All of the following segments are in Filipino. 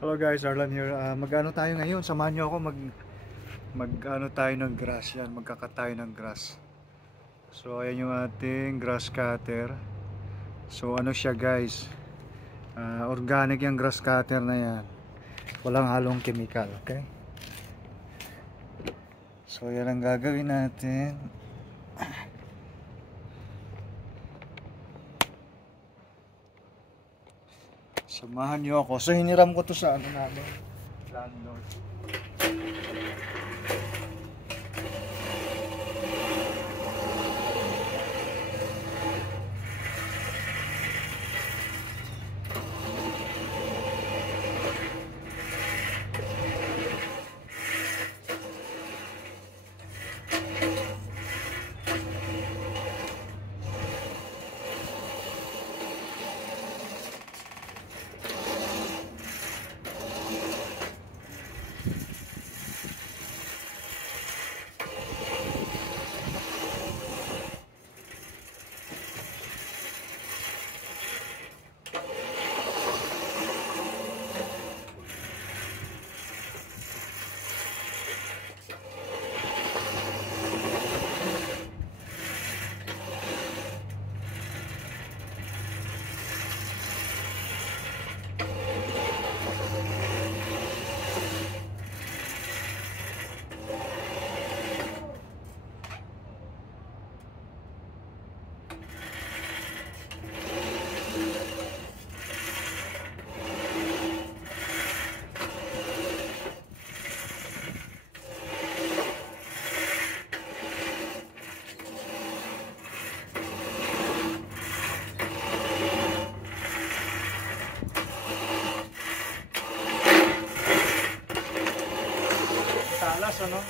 Hello guys, Arlan here. Mag-ano tayo ngayon? Samahan niyo ako mag-ano tayo ng grass yan. Magkakat tayo ng grass. So ayan yung ating grass cutter. So ano siya guys? Organic yung grass cutter na yan. Walang halong chemical, okay? So yan ang gagawin natin. Samahan niyo ako. So hiniram ko to sa ano namin, landlord. Talas ano?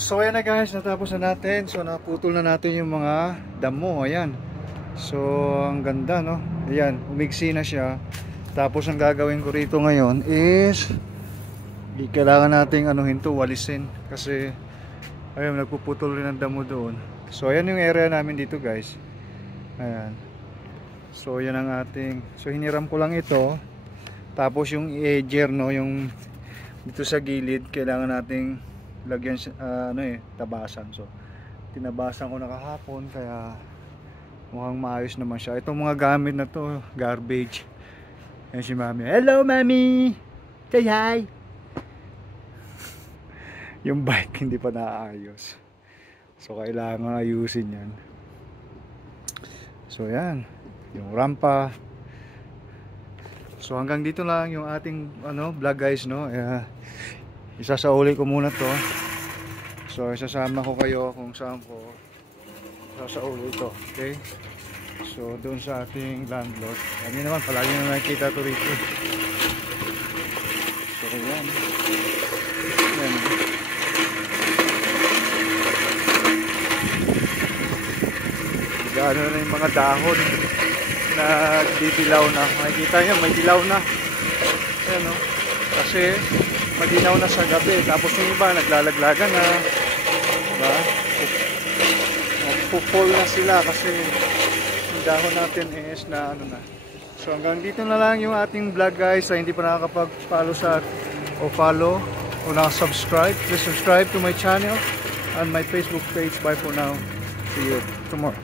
So ayan na guys, natapos na natin. So naputol na natin yung mga damo. Ayan. So ang ganda no. Ayan, umigsi na siya. Tapos ang gagawin ko rito ngayon is kailangan nating anuhin to, walisin. Kasi ayun, nagpuputol rin ang damo doon. So ayan yung area namin dito guys. Ayan. So yan ang ating, so hiniram ko lang ito. Tapos yung edger no, yung dito sa gilid kailangan nating lagyan tabasan. So tinabasan ko na kahapon kaya mukhang maayos naman siya. Itong mga gamit na to garbage. Yan si mami. Hello mami, say hi. Yung bike hindi pa naayos. So kailangan ayusin yan. So yan, yung rampa. So hanggang dito lang yung ating vlog guys, no. Isasauli ko muna to. So isasama ko kayo kung saan ko sasauli ito, okay? So doon sa ating landlord. Kami naman palagi na nakikita to rito. So yan. Yan. Gano'n na yung mga dahon na didilaw na. Makikita nyo, may dilaw na. Ayan o. Kasi maginaw na sa gabi. Tapos yung iba, naglalaglagan na. Diba? Magpupol na sila kasi yung dahon natin is na ano na. So hanggang dito na lang yung ating vlog guys. Sa hindi pa nakakapag-follow sa o follow o nakasubscribe, please subscribe to my channel and my Facebook page. Bye for now. See you tomorrow.